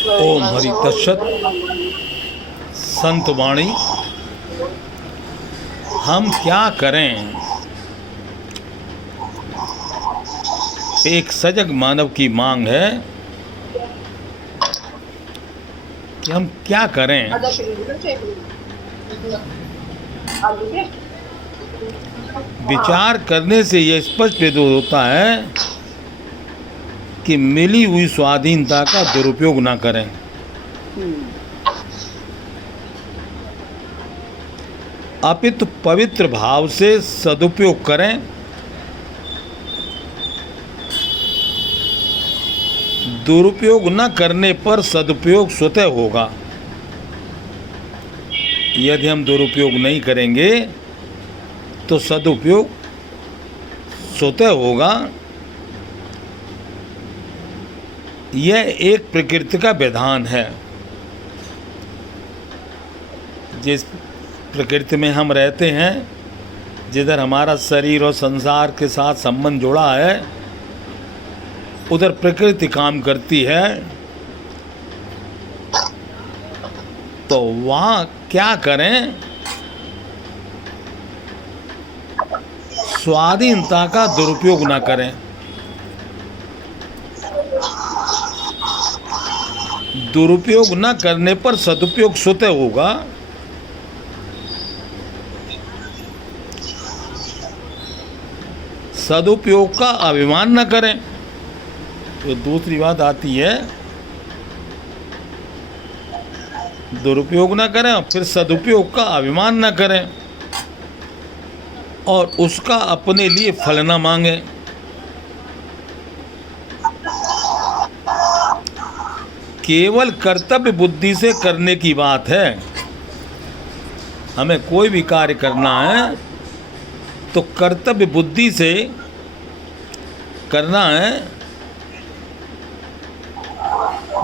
ओम हरि तत्सत। संत वाणी। हम क्या करें? एक सजग मानव की मांग है कि हम क्या करें। विचार करने से यह स्पष्ट प्रतीत होता है कि मिली हुई स्वाधीनता का दुरुपयोग ना करें। अपितु पवित्र भाव से सदुपयोग करें। दुरुपयोग न करने पर सदुपयोग स्वतः होगा। यदि हम दुरुपयोग नहीं करेंगे तो सदुपयोग स्वतः होगा। यह एक प्रकृति का विधान है। जिस प्रकृति में हम रहते हैं, जिधर हमारा शरीर और संसार के साथ संबंध जुड़ा है, उधर प्रकृति काम करती है। तो वहाँ क्या करें? स्वाधीनता का दुरुपयोग ना करें। दुरुपयोग न करने पर सदुपयोग स्वतः होगा। सदुपयोग का अभिमान न करें। तो दूसरी बात आती है, दुरुपयोग न करें और फिर सदुपयोग का अभिमान न करें और उसका अपने लिए फल न मांगे। केवल कर्तव्य बुद्धि से करने की बात है। हमें कोई भी कार्य करना है तो कर्तव्य बुद्धि से करना है,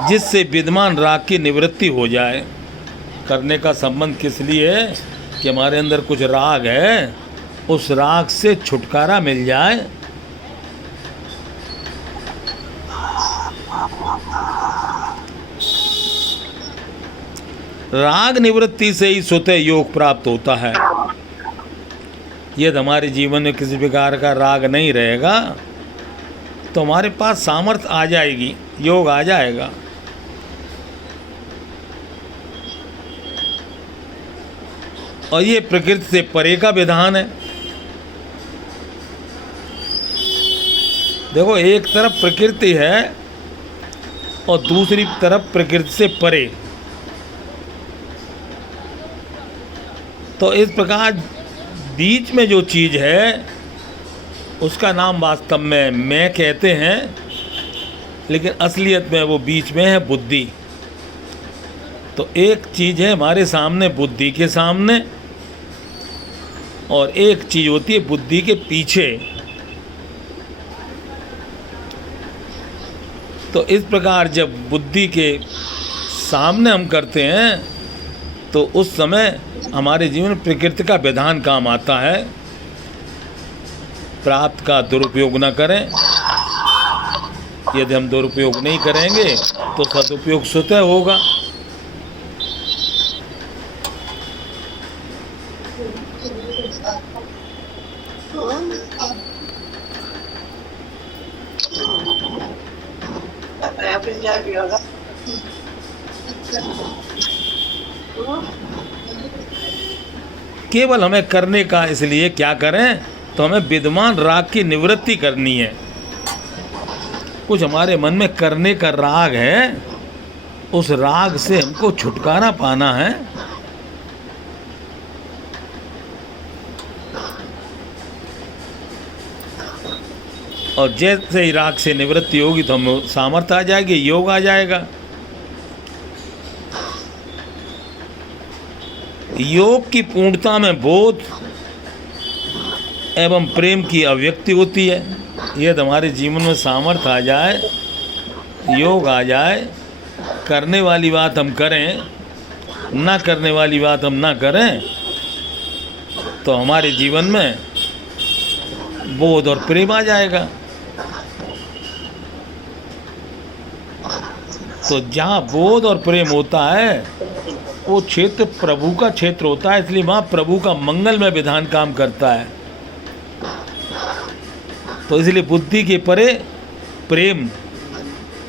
जिससे विद्यमान राग की निवृत्ति हो जाए। करने का संबंध किस लिए है कि हमारे अंदर कुछ राग है, उस राग से छुटकारा मिल जाए। राग निवृत्ति से ही स्वतः योग प्राप्त होता है। यदि हमारे जीवन में किसी प्रकार का राग नहीं रहेगा तो हमारे पास सामर्थ्य आ जाएगी, योग आ जाएगा। और ये प्रकृति से परे का विधान है। देखो, एक तरफ प्रकृति है और दूसरी तरफ प्रकृति से परे। तो इस प्रकार बीच में जो चीज़ है उसका नाम वास्तव में मैं कहते हैं, लेकिन असलियत में वो बीच में है बुद्धि। तो एक चीज़ है हमारे सामने, बुद्धि के सामने, और एक चीज़ होती है बुद्धि के पीछे। तो इस प्रकार जब बुद्धि के सामने हम करते हैं तो उस समय हमारे जीवन में प्रकृति का विधान काम आता है। प्राप्त का दुरुपयोग न करें। यदि हम दुरुपयोग नहीं करेंगे तो सदुपयोग स्वतः होगा। केवल हमें करने का, इसलिए क्या करें तो हमें विद्यमान राग की निवृत्ति करनी है। कुछ हमारे मन में करने का राग है, उस राग से हमको छुटकारा पाना है। और जैसे ही राग से निवृत्ति होगी तो हम सामर्थ्य आ जाएगी, योग आ जाएगा। योग की पूर्णता में बोध एवं प्रेम की अभिव्यक्ति होती है। यदि हमारे जीवन में सामर्थ्य आ जाए, योग आ जाए, करने वाली बात हम करें, ना करने वाली बात हम ना करें, तो हमारे जीवन में बोध और प्रेम आ जाएगा। तो जहाँ बोध और प्रेम होता है वो क्षेत्र प्रभु का क्षेत्र होता है, इसलिए वहाँ प्रभु का मंगलमय विधान काम करता है। तो इसलिए बुद्धि के परे प्रेम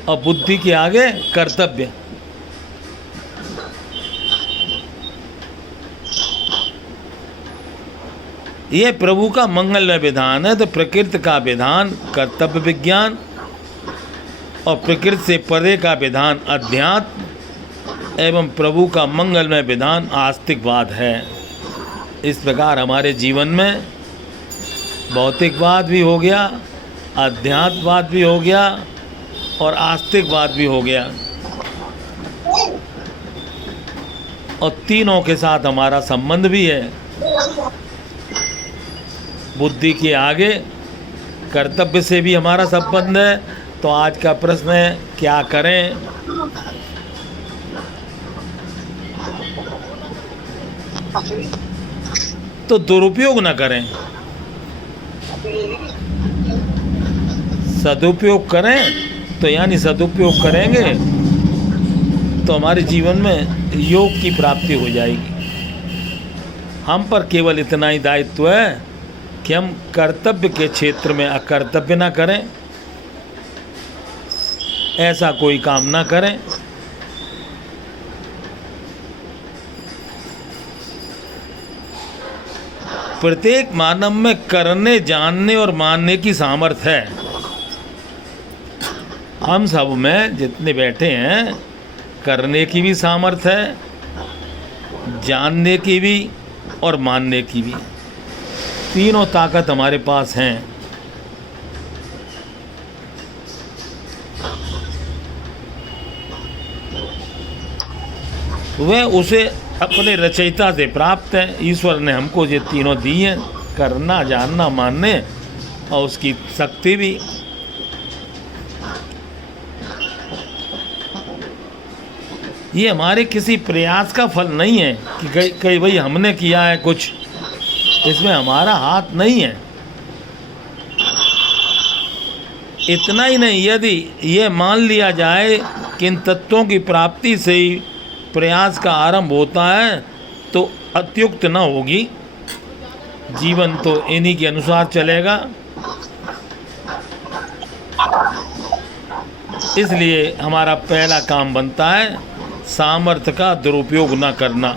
और बुद्धि के आगे कर्तव्य। ये प्रभु का मंगलमय विधान है। तो प्रकृति का विधान कर्तव्य विज्ञान और प्रकृति से परे का विधान अध्यात्म एवं प्रभु का मंगलमय विधान आस्तिकवाद है। इस प्रकार हमारे जीवन में भौतिकवाद भी हो गया, अध्यात्मवाद भी हो गया और आस्तिकवाद भी हो गया, और तीनों के साथ हमारा संबंध भी है। बुद्धि के आगे कर्तव्य से भी हमारा संबंध है। तो आज का प्रश्न है, क्या करें? तो दुरुपयोग न करें, सदुपयोग करें। तो यानी सदुपयोग करेंगे तो हमारे जीवन में योग की प्राप्ति हो जाएगी। हम पर केवल इतना ही दायित्व है कि हम कर्तव्य के क्षेत्र में अकर्तव्य ना करें, ऐसा कोई काम ना करें। प्रत्येक मानव में करने, जानने और मानने की सामर्थ्य है। हम सब में जितने बैठे हैं करने की भी सामर्थ्य है, जानने की भी और मानने की भी। तीनों ताकत हमारे पास हैं। वह उसे अपने रचयिता से प्राप्त है। ईश्वर ने हमको ये तीनों दी हैं, करना, जानना, मानने और उसकी शक्ति भी। ये हमारे किसी प्रयास का फल नहीं है कि कहीं भाई हमने किया है कुछ, इसमें हमारा हाथ नहीं है। इतना ही नहीं, यदि ये मान लिया जाए कि इन तत्वों की प्राप्ति से ही प्रयास का आरंभ होता है तो अत्युक्त न होगी। जीवन तो इन्हीं के अनुसार चलेगा। इसलिए हमारा पहला काम बनता है सामर्थ्य का दुरुपयोग न करना।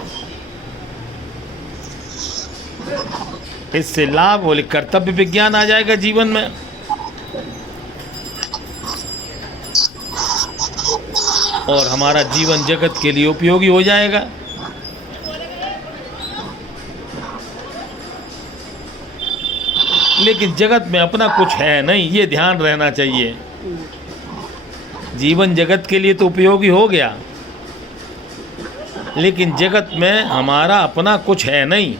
इससे लाभ बोले कर्तव्य विज्ञान आ जाएगा जीवन में। और हमारा जीवन जगत के लिए उपयोगी हो जाएगा। लेकिन जगत में अपना कुछ है नहीं, ये ध्यान रहना चाहिए। जीवन जगत के लिए तो उपयोगी हो गया, लेकिन जगत में हमारा अपना कुछ है नहीं।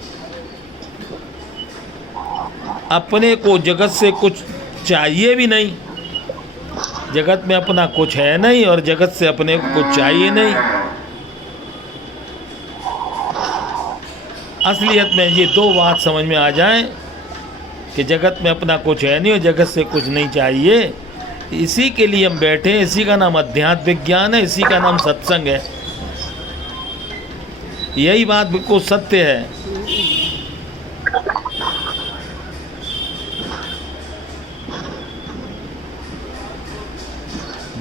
अपने को जगत से कुछ चाहिए भी नहीं। जगत में अपना कुछ है नहीं और जगत से अपने को कुछ चाहिए नहीं। असलियत में ये दो बात समझ में आ जाए कि जगत में अपना कुछ है नहीं और जगत से कुछ नहीं चाहिए, इसी के लिए हम बैठे हैं। इसी का नाम अध्यात्म विज्ञान है, इसी का नाम सत्संग है। यही बात बिल्कुल सत्य है।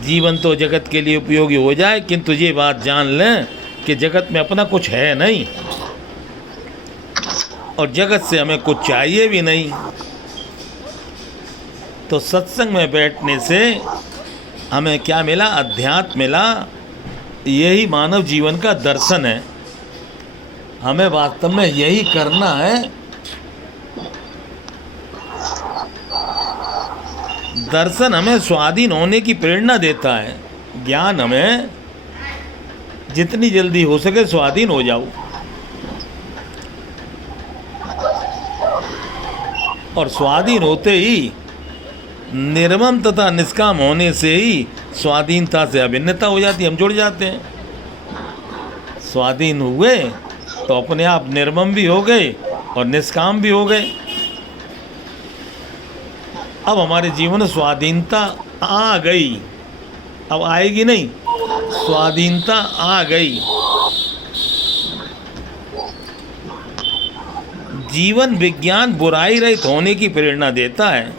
जीवन तो जगत के लिए उपयोगी हो जाए, किंतु ये बात जान लें कि जगत में अपना कुछ है नहीं और जगत से हमें कुछ चाहिए भी नहीं। तो सत्संग में बैठने से हमें क्या मिला? अध्यात्म मिला। यही मानव जीवन का दर्शन है। हमें वास्तव में यही करना है। दर्शन हमें स्वाधीन होने की प्रेरणा देता है। ज्ञान हमें जितनी जल्दी हो सके स्वाधीन हो जाओ, और स्वाधीन होते ही निर्मम तथा निष्काम होने से ही स्वाधीनता से अभिन्नता हो जाती है। हम जुड़ जाते हैं। स्वाधीन हुए तो अपने आप निर्मम भी हो गए और निष्काम भी हो गए। अब हमारे जीवन में स्वाधीनता आ गई, अब आएगी नहीं। स्वाधीनता आ गई। जीवन विज्ञान बुराई रहित होने की प्रेरणा देता है।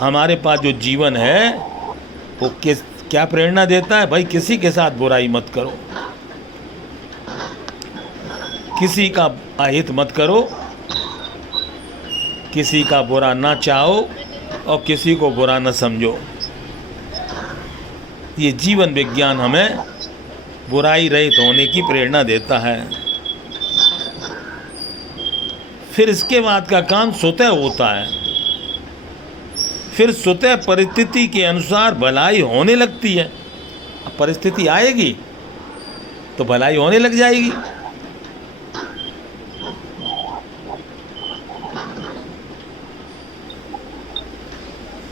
हमारे पास जो जीवन है वो क्या प्रेरणा देता है? भाई किसी के साथ बुराई मत करो, किसी का अहित मत करो, किसी का बुरा ना चाहो और किसी को बुरा न समझो। ये जीवन विज्ञान हमें बुराई रहित होने की प्रेरणा देता है। फिर इसके बाद का काम स्वतः होता है। फिर स्वतः परिस्थिति के अनुसार भलाई होने लगती है। अब परिस्थिति आएगी तो भलाई होने लग जाएगी।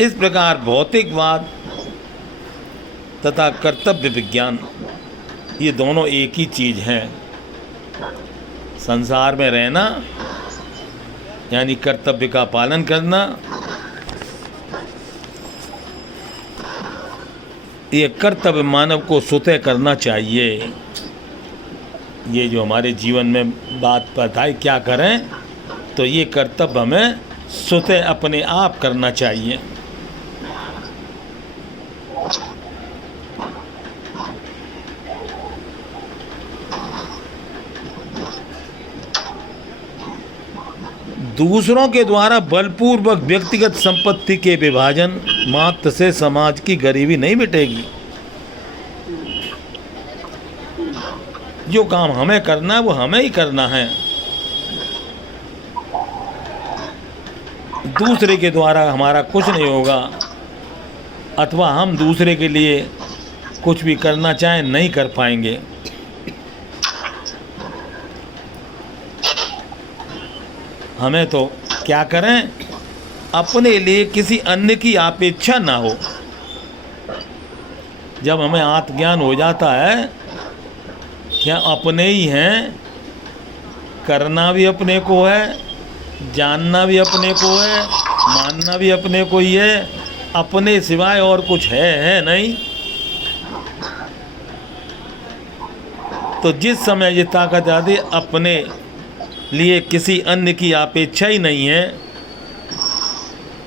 इस प्रकार भौतिकवाद तथा कर्तव्य विज्ञान ये दोनों एक ही चीज़ हैं। संसार में रहना यानी कर्तव्य का पालन करना, ये कर्तव्य मानव को स्वतः करना चाहिए। ये जो हमारे जीवन में बात बताई क्या करें, तो ये कर्तव्य हमें स्वतः अपने आप करना चाहिए। दूसरों के द्वारा बलपूर्वक व्यक्तिगत संपत्ति के विभाजन मात्र से समाज की गरीबी नहीं मिटेगी। जो काम हमें करना है वो हमें ही करना है। दूसरे के द्वारा हमारा कुछ नहीं होगा, अथवा हम दूसरे के लिए कुछ भी करना चाहें नहीं कर पाएंगे। हमें तो क्या करें, अपने लिए किसी अन्य की अपेक्षा ना हो। जब हमें आत्मज्ञान हो जाता है क्या अपने ही हैं, करना भी अपने को है, जानना भी अपने को है, मानना भी अपने को ही है, अपने सिवाय और कुछ है नहीं। तो जिस समय ये ताकत आती है अपने लिए किसी अन्य की अपेक्षा ही नहीं है,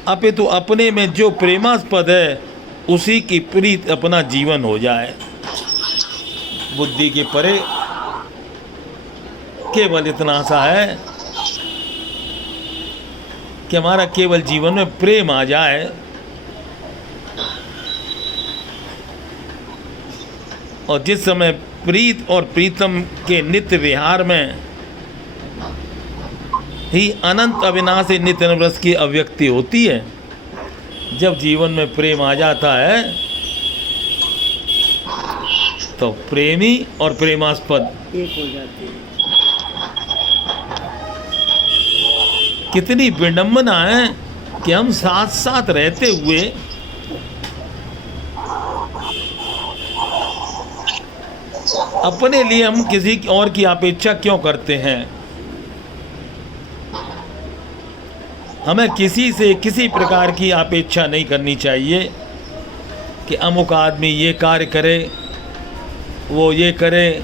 अपितु अपने में जो प्रेमास्पद है उसी की प्रीत अपना जीवन हो जाए। बुद्धि के परे केवल इतना आशा है कि हमारा केवल जीवन में प्रेम आ जाए। और जिस समय प्रीत और प्रीतम के नित्य विहार में ही अनंत अविनाशी नित्य नवरस की अभिव्यक्ति होती है, जब जीवन में प्रेम आ जाता है तो प्रेमी और प्रेमास्पद एक हो जाते हैं। कितनी विडंबना है कि हम साथ साथ रहते हुए अपने लिए हम किसी और की अपेक्षा क्यों करते हैं। हमें किसी से किसी प्रकार की अपेक्षा नहीं करनी चाहिए कि अमुक आदमी ये कार्य करे, वो ये करे,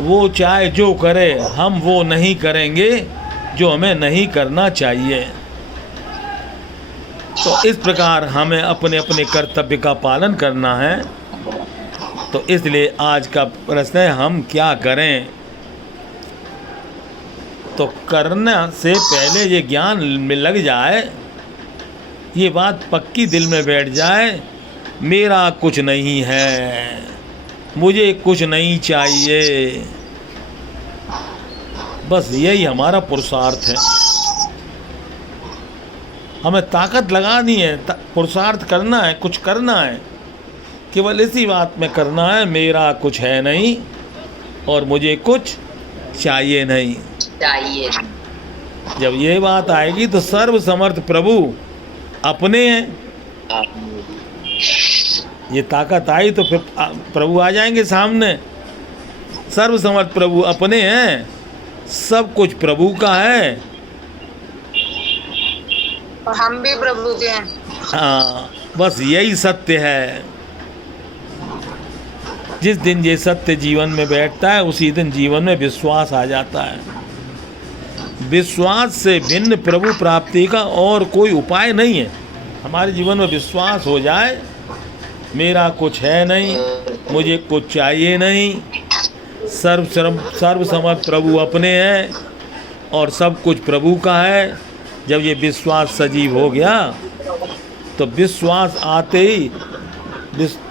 वो चाहे जो करे, हम वो नहीं करेंगे जो हमें नहीं करना चाहिए। तो इस प्रकार हमें अपने अपने कर्तव्य का पालन करना है। तो इसलिए आज का प्रश्न है हम क्या करें। तो करना से पहले ये ज्ञान में लग जाए, ये बात पक्की दिल में बैठ जाए, मेरा कुछ नहीं है, मुझे कुछ नहीं चाहिए। बस यही हमारा पुरुषार्थ है। हमें ताकत लगानी है, पुरुषार्थ करना है, कुछ करना है। केवल इसी बात में करना है, मेरा कुछ है नहीं और मुझे कुछ चाहिए नहीं। जब ये बात आएगी तो सर्व समर्थ प्रभु अपने हैं। ये ताकत आई तो फिर प्रभु आ जाएंगे सामने। सर्व समर्थ प्रभु अपने हैं, सब कुछ प्रभु का है और हम भी प्रभु के हैं। हाँ, बस यही सत्य है। जिस दिन ये सत्य जीवन में बैठता है उसी दिन जीवन में विश्वास आ जाता है। विश्वास से भिन्न प्रभु प्राप्ति का और कोई उपाय नहीं है। हमारे जीवन में विश्वास हो जाए, मेरा कुछ है नहीं, मुझे कुछ चाहिए नहीं, सर्वसमर्थ प्रभु अपने हैं और सब कुछ प्रभु का है। जब ये विश्वास सजीव हो गया तो विश्वास आते ही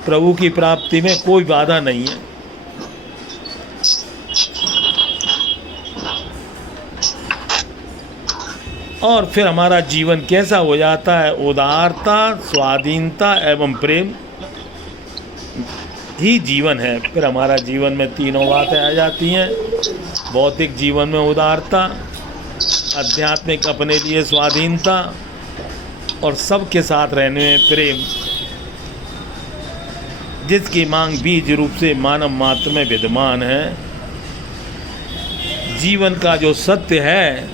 प्रभु की प्राप्ति में कोई बाधा नहीं है। और फिर हमारा जीवन कैसा हो जाता है? उदारता, स्वाधीनता एवं प्रेम ही जीवन है। फिर हमारा जीवन में तीनों बातें आ जाती हैं। भौतिक जीवन में उदारता, आध्यात्मिक अपने लिए स्वाधीनता और सबके साथ रहने में प्रेम, जिसकी मांग बीज रूप से मानव मात्र में विद्यमान है। जीवन का जो सत्य है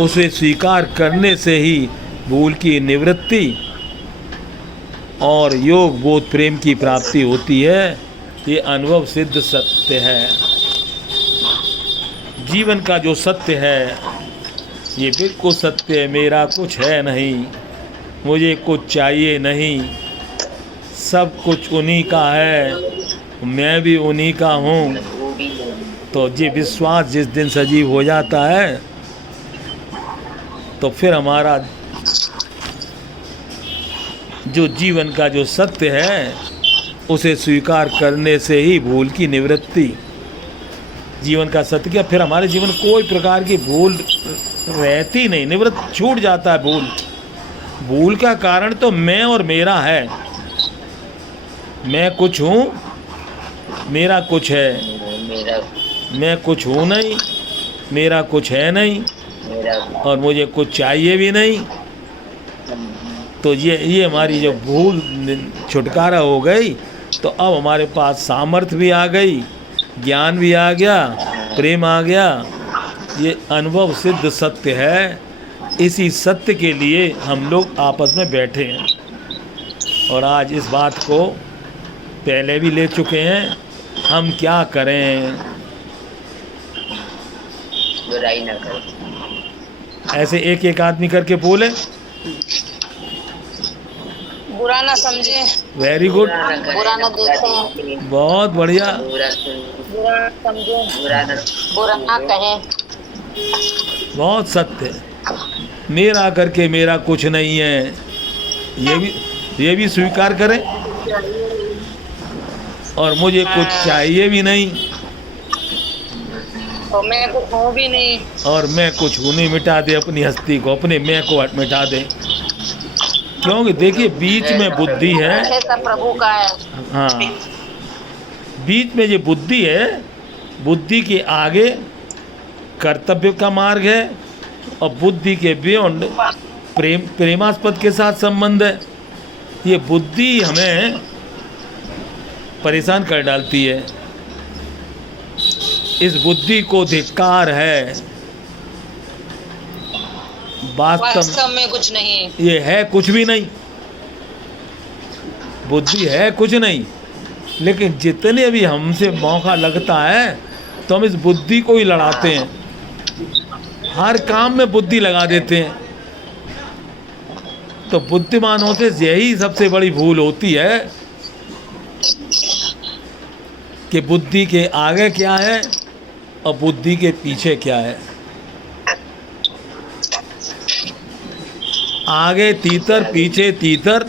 उसे स्वीकार करने से ही भूल की निवृत्ति और योग बोध प्रेम की प्राप्ति होती है। ये अनुभव सिद्ध सत्य है। जीवन का जो सत्य है ये बिल्कुल सत्य है। मेरा कुछ है नहीं, मुझे कुछ चाहिए नहीं, सब कुछ उन्हीं का है, मैं भी उन्हीं का हूँ। तो ये विश्वास जिस दिन सजीव हो जाता है तो फिर हमारा जो जीवन का जो सत्य है उसे स्वीकार करने से ही भूल की निवृत्ति। जीवन का सत्य क्या? फिर हमारे जीवन कोई प्रकार की भूल रहती नहीं, निवृत्त छूट जाता है भूल। भूल का कारण तो मैं और मेरा है। मैं कुछ हूँ, मेरा कुछ है, मैं कुछ हूँ नहीं, मेरा कुछ है नहीं और मुझे कुछ चाहिए भी नहीं। तो ये हमारी जो भूल छुटकारा हो गई तो अब हमारे पास सामर्थ्य भी आ गई, ज्ञान भी आ गया, प्रेम आ गया। ये अनुभव सिद्ध सत्य है। इसी सत्य के लिए हम लोग आपस में बैठे हैं और आज इस बात को पहले भी ले चुके हैं। हम क्या करें? बुराई ना करें। ऐसे एक एक आदमी करके बोले, बुरा ना समझे, वेरी गुड, बुरा ना देखें, बहुत बढ़िया, बुरा सुन, बुरा ना समझे, बुरा ना कहें। बहुत सत्य है। मेरा करके मेरा कुछ नहीं है, ये भी स्वीकार करें और मुझे कुछ चाहिए भी नहीं और मैं कुछ हूँ भी नहीं, और मैं कुछ हूँ नहीं। मिटा दे अपनी हस्ती को, अपने मैं को मिटा दे। क्योंकि देखिए बीच में बुद्धि है, सब प्रभु का है। हाँ, बीच में ये बुद्धि है, बुद्धि के आगे कर्तव्य का मार्ग है और बुद्धि के बियॉन्ड प्रेमास्पद के साथ संबंध है। ये बुद्धि हमें परेशान कर डालती है। इस बुद्धि को धिक्कार है। वास्तव में कुछ नहीं, ये है कुछ भी नहीं। बुद्धि है कुछ नहीं, लेकिन जितने भी हमसे मौका लगता है तो हम इस बुद्धि को ही लड़ाते हैं। हर काम में बुद्धि लगा देते हैं। तो बुद्धिमानों से यही सबसे बड़ी भूल होती है कि बुद्धि के आगे क्या है और बुद्धि के पीछे क्या है। आगे तीतर, पीछे तीतर।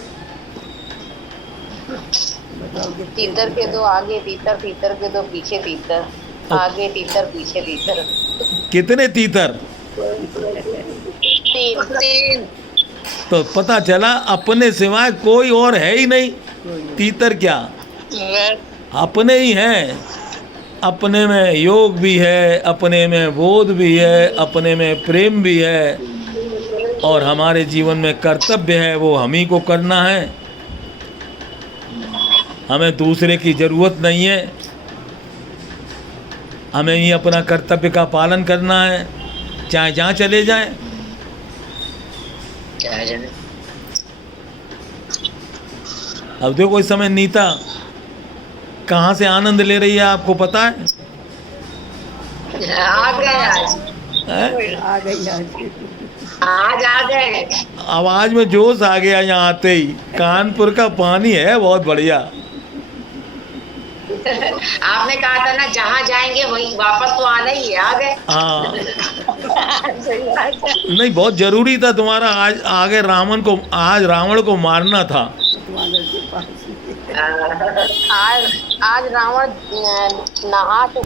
तीतर के दो आगे तीतर, तीतर के दो पीछे तीतर, आगे तीतर पीछे तीतर। कितने तीतर? तीन। तो पता चला अपने सिवाय कोई और है ही नहीं। तीतर क्या? अपने ही हैं। अपने में योग भी है, अपने में बोध भी है, अपने में प्रेम भी है और हमारे जीवन में कर्तव्य है, वो हम ही को करना है। हमें दूसरे की ज़रूरत नहीं है। हमें ही अपना कर्तव्य का पालन करना है, चाहे जहाँ चले जाएं। अब देखो इस समय नीता कहाँ से आनंद ले रही है आपको पता है? आ गए आज। हैं? आ गई आज। आज आ गए। आवाज में जोश आ गया यहाँ आते ही। कानपुर का पानी है बहुत बढ़िया। आपने कहा था ना जहाँ जाएंगे वहीं वापस तो आना ही है, आ गए। हाँ सही बात है। नहीं, बहुत जरूरी था तुम्हारा। आज आगे आज रावण को मारना था। तुम्हारे के पास। आज रावण नहा के